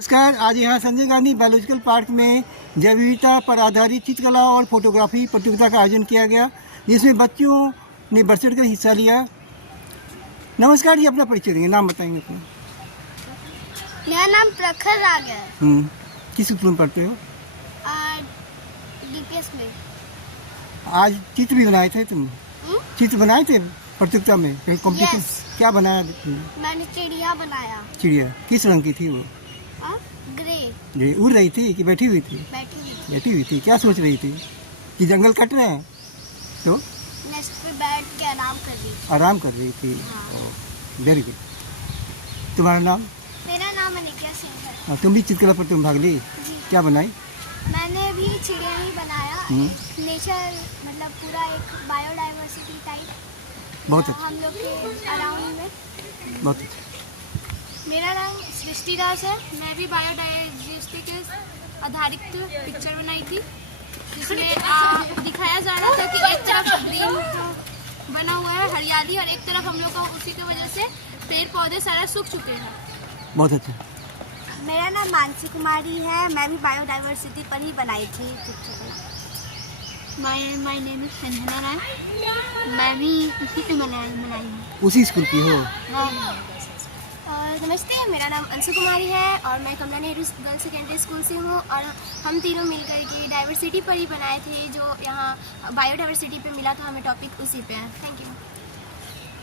नमस्कार। आज यहाँ संजय गांधी बायोलॉजिकल पार्क में जैव विविधता पर आधारित चित्रकला और फोटोग्राफी प्रतियोगिता का आयोजन किया गया, जिसमें बच्चों ने बढ़ चढ़ कर हिस्सा लिया। नमस्कार जी, अपना परिचय देंगे, नाम बताएंगे अपना। मेरा नाम प्रखर राग है। किस स्कूल में पढ़ते हो? डीपीएस में। आज चित्र भी बनाए थे तुम? चित्र बनाए थे प्रतियोगिता में, कॉम्पिटिशन? Yes. क्या बनाया? मैंने चिड़िया बनाया। चिड़िया किस रंग की थी वो? ग्रे। उड़ रही थी कि बैठी हुई थी? बैठी हुई थी। क्या सोच रही थी कि जंगल कट रहे हैं तो नेस्ट पे बैठ के आराम कर रही थी। हाँ। Very good. तुम्हारा नाम? मेरा नाम अनिका सिंह है। तुम भी चित्रकला पर तुम भाग ली? क्या बनाई? मैंने भी चिड़िया ही बनाया। नेचर मतलब पूरा एक बायोडाइवर्सिटी टाइप। बहुत अच्छा। हम लोग के अराउंड में। बहुत अच्छा। मेरा नाम सृष्टि दास है। मैं भी बायोडाइवर्सिटी के आधारित पिक्चर बनाई थी, जिसमें दिखाया जा रहा था कि एक तरफ ग्रीन बना हुआ है, हरियाली, और एक तरफ हम लोग का उसी की वजह से पेड़ पौधे सारे सूख चुके हैं। बहुत अच्छा। मेरा नाम मानसी कुमारी है। मैं भी बायोडाइवर्सिटी पर ही बनाई थी picture. My name is Sanjana Rai. मैं भी उसी पे बनाई हूँ। उसी स्कूल की हो? नमस्ते, मेरा नाम अंशु कुमारी है और मैं कमला नेहरू गर्ल्स सेकेंडरी स्कूल से हूँ। और हम तीनों मिलकर के डाइवर्सिटी पर ही बनाए थे, जो यहाँ बायोडाइवर्सिटी पे मिला था हमें टॉपिक, उसी पे है। Thank you.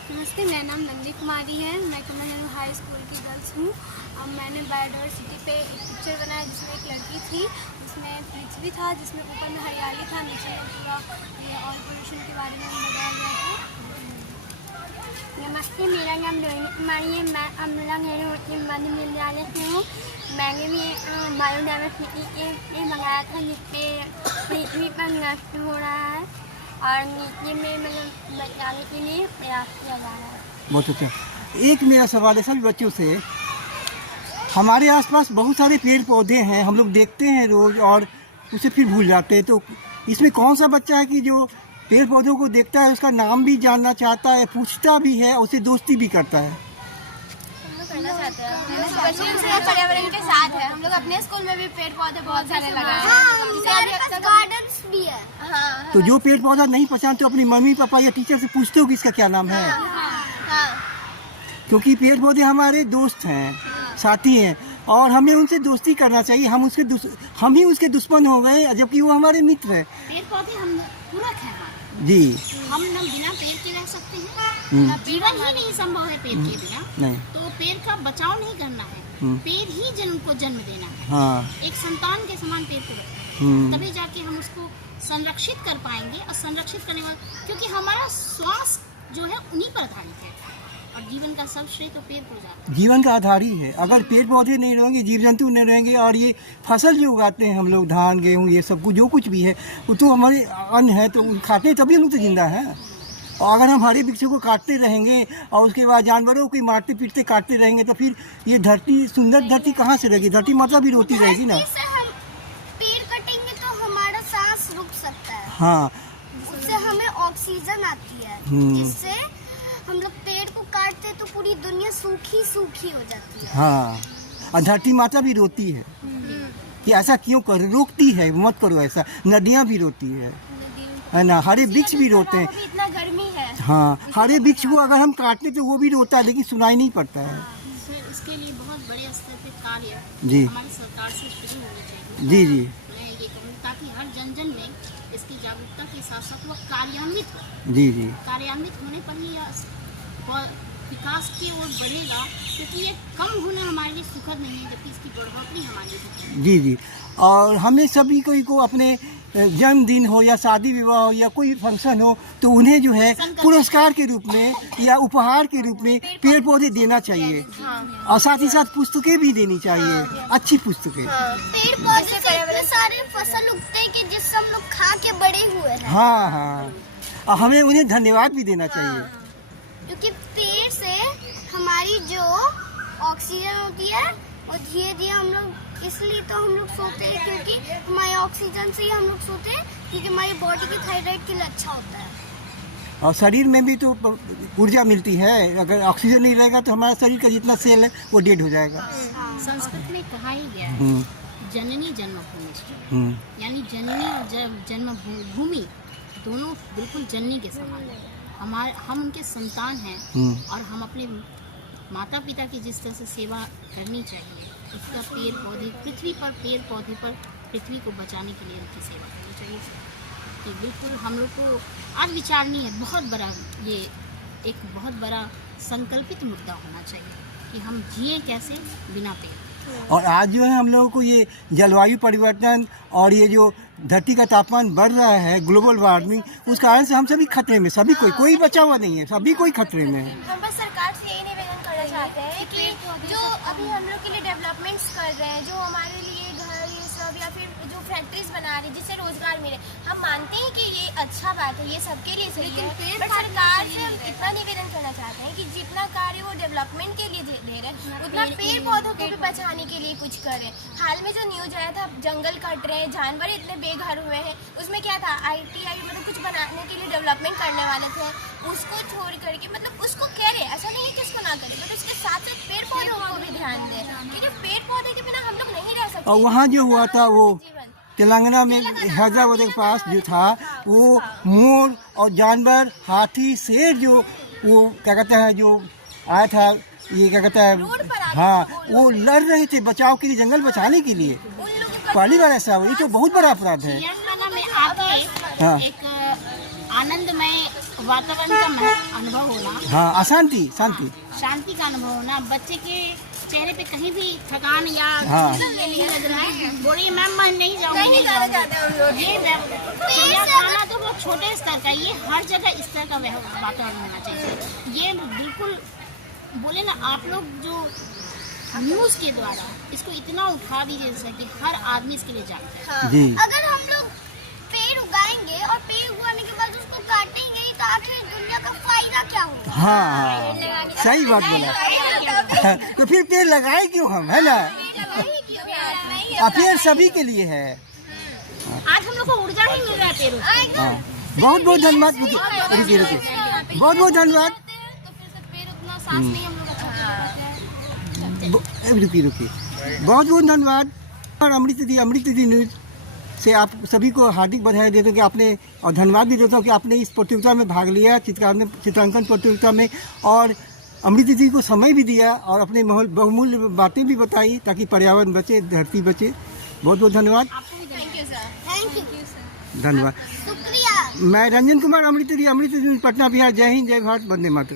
नमस्ते, मेरा नाम नंदी कुमारी है। मैं कमला नेहरू हाई स्कूल की गर्ल्स हूँ। मैंने बायोडाइवर्सिटी पे एक पिक्चर बनाया जिसमें एक लड़की थी, जिसमें पृथ्वी था, जिसमें ऊपर में हरियाली था, नीचे में पूरा ये ऑयल पोल्यूशन के बारे में बताया गया था। नमस्ते, मेरा नाम रोहिणी कुमारी है। मैं कमला नेहरू मध्य विद्यालय से हूँ। मैंने भी बायोडाइवर्सिटी के मंगाया था, जिसपे पृथ्वी पर नष्ट हो रहा है और नीचे में मतलब बचाने के लिए प्रयास किया जा रहा है। बहुत अच्छा। एक मेरा सवाल है सभी बच्चों से, हमारे आसपास बहुत सारे पेड़ पौधे हैं, हम लोग देखते हैं रोज और उसे फिर भूल जाते हैं, तो इसमें कौन सा बच्चा है कि जो पेड़ पौधों को देखता है, उसका नाम भी जानना चाहता है, पूछता भी है, उससे दोस्ती भी करता है? पर्यावरण के साथ है। हम लोग अपने स्कूल में भी पेड़ पौधे बहुत सारे लगाए हैं। गार्डन्स भी है। तो जो पेड़ पौधा नहीं पहचानते तो अपनी मम्मी पापा या टीचर से पूछते हो कि इसका क्या नाम है? क्योंकि पेड़ पौधे हमारे दोस्त हैं, साथी हैं, और हमें उनसे दोस्ती करना चाहिए। हम ही उसके दुश्मन हो गए, जबकि वो हमारे मित्र हैं। पेड़ पौधे हम पूरक हैं जी। हम न बिना पेड़ के रह सकते हैं, जीवन ही नहीं संभव है पेड़ के बिना। नहीं। तो पेड़ का बचाव नहीं करना है, पेड़ ही जन्म को जन्म देना है। हाँ। एक संतान के समान पेड़ को रखना है, तभी जाके हम उसको संरक्षित कर पाएंगे। और संरक्षित करने वाला, क्योंकि हमारा श्वास जो है उन्हीं पर आधारित है, और जीवन का सब श्रेय तो पेड़ को जाता है। जीवन का आधार ही है। अगर पेड़ पौधे नहीं रहेंगे, जीव जंतु नहीं रहेंगे, और ये फसल जो उगाते हैं हम लोग, धान गेहूँ, ये सब कुछ जो कुछ भी है, वो तो हमारे अन्न है, तो खाते तभी हम लोग तो जिंदा हैं। और अगर हम हरे वृक्षों को काटते रहेंगे और उसके बाद जानवरों को मारते पीटते काटते रहेंगे, तो फिर ये धरती, सुंदर धरती कहाँ से रहेगी? धरती माता भी रोती रहेगी ना। पेड़ कटेंगे तो हमारा सांस रुक सकता है। हाँ। उससे हमें ऑक्सीजन आती है, जिससे हम लोग पेड़ को काटते तो पूरी दुनिया सूखी सूखी हो जाती है। हाँ, और धरती माता भी रोती है कि ऐसा क्यों कर, रोकती है, मत करो ऐसा। नदियाँ भी रोती है ना, हरे वृक्ष भी रोते हैं। इतना गर्मी है। हाँ, हरे वृक्ष को अगर हम काटते तो वो भी रोता है, लेकिन सुनाई नहीं पड़ता है। इसके लिए बहुत बड़े स्तर पे कार्य जी हमारी सरकार से शुरू होनी चाहिए। जी जी। मैं ये कहूँगी ताकि हर जन जन में इसकी जागरूकता के साथ साथ वो कार्यान्वित हो। जी जी। कार्यान्वित होने पर ही विकास की ओर बढ़ेगा, क्योंकि ये कम होना हमारे लिए सुखद नहीं है, जबकि इसकी बढ़ोतरी हमारे लिए सुखद है। जी जी। और हमें सभी को अपने जन्मदिन हो या शादी विवाह हो या कोई फंक्शन हो, तो उन्हें जो है पुरस्कार के रूप में या उपहार के रूप में पेड़ पौधे देना चाहिए। और साथ ही साथ पुस्तकें भी देनी चाहिए, अच्छी पुस्तकें। पेड़ पौधे से इतने सारे फसल उगते हैं कि जिससे हम लोग खा के बड़े हुए हैं। हाँ हाँ, और हमें उन्हें धन्यवाद भी देना चाहिए, क्योंकि पेड़ से हमारी जो ऑक्सीजन होती है वो धीरे धीरे हम लोग, इसलिए तो हम लोग सोते हैं, क्योंकि हमारे ऑक्सीजन से ही हम लोग सोते हैं, क्योंकि हमारी बॉडी की थायराइड के लिए अच्छा होता है। और शरीर में भी तो ऊर्जा मिलती है। अगर ऑक्सीजन नहीं रहेगा तो हमारा शरीर का जितना सेल है वो डेड हो जाएगा। संस्कृत में कहा ही गया है हम्म, जननी जन्मभूमि, हम्म, यानी जननी और जन्मभूमि दोनों बिल्कुल जननी के समान है। हम उनके संतान हैं और हम अपने माता पिता की जिस तरह से सेवा करनी चाहिए, उसका पेड़ पौधे पृथ्वी पर पृथ्वी को बचाने के लिए उनकी सेवा करनी चाहिए। कि बिल्कुल हम लोग को आज विचारनी है, बहुत बड़ा ये एक बहुत बड़ा संकल्पित मुद्दा होना चाहिए कि हम जिए कैसे बिना पेड़। और आज जो है हम लोगों को ये जलवायु परिवर्तन और ये जो धरती का तापमान बढ़ रहा है, ग्लोबल वार्मिंग, उस कारण से हम सभी खतरे में, सभी कोई बचा हुआ नहीं है, सभी कोई खतरे में है। हम बस सरकार से यही निवेदन करना चाहते हैं कि जो अभी हम लोग के लिए डेवलपमेंट्स कर रहे हैं, जो हमारे लिए घर ये सब या फिर जो फैक्ट्रीज बना रहे हैं जिससे रोजगार मिले, हम मानते हैं कि ये अच्छा बात है, ये सबके लिए सही है, बट सरकार से हम इतना निवेदन करना चाहते हैं कि जितना कार्य वो डेवलपमेंट के लिए दे रहे हैं उतना पेड़ पौधों को भी बचाने के लिए कुछ करें। हाल में जो न्यूज आया था, जंगल कट रहे हैं, जानवर इतने बेघर हुए हैं, उसमें क्या था, ITI मतलब कुछ बनाने के लिए डेवलपमेंट करने वाले थे, उसको छोड़ करके मतलब उसको कह रहे, ऐसा नहीं है कि उसको ना करें, बट उसके साथ साथ पेड़ पौधों को भी ध्यान दें, क्योंकि पेड़ पौधे के बिना हम लोग नहीं रह सकते। और वहाँ जो हुआ था वो तेलंगाना में हैदराबाद के पास जो था, वो मोर और जानवर, हाथी, शेर जो वो क्या कहते हैं जो आया था, ये क्या कहता है, हाँ, वो लड़ रहे थे बचाव के लिए, जंगल बचाने के लिए। पहली बार ऐसा हुआ, ये तो बहुत बड़ा अपराध है। तेलंगाना में आके हाँ। एक आनंदमय वातावरण का अनुभव होना, हाँ, शांति शांति का अनुभव होना, बच्चे के चेहरे पे कहीं भी थकान या हाँ। ये नहीं लग रहा है, बोलिए मैम मैं नहीं जाऊँगी, नहीं जाना चाहते हम लोग। ये चिड़ियाखाना तो वो छोटे स्तर का, ये हर जगह इस तरह का वातावरण होना चाहिए। ये बिल्कुल बोले ना आप लोग, जो न्यूज़ के द्वारा इसको इतना उठा दीजिए जैसे कि हर आदमी इसके लिए जानता है। जी। अगर हम लोग पेड़ उगाएंगे और पेड़ उगाने के बाद उसको काटेंगे तो आखिर दुनिया का फायदा क्या होगा? हाँ, सही बात बोला। तो फिर पेड़ लगाए क्यों हम, है ना? पेड़ सभी के लिए है। आज हम लोग को ऊर्जा ही मिल रहा है पेड़ों से। हाँ, बहुत बहुत धन्यवाद। रुकिए बहुत बहुत धन्यवाद। तो फिर से पेड़ उतना सांस नहीं हम लोग रुकिए बहुत बहुत धन्यवाद। और अमृत दी न्यूज़ से आप सभी को हार्दिक बधाई देता हूँ कि आपने, और धन्यवाद भी देता हूँ कि आपने इस प्रतियोगिता में भाग लिया, चित्रांकन प्रतियोगिता में, और अमृत दी को समय भी दिया और अपने बहुमूल्य बातें भी बताई ताकि पर्यावरण बचे, धरती बचे। बहुत बहुत धन्यवाद। Thank you sir. धन्यवाद। शुक्रिया। मैं रंजन कुमार, अमृत दी पटना बिहार। जय हिंद, जय भारत, वंदे मातरम।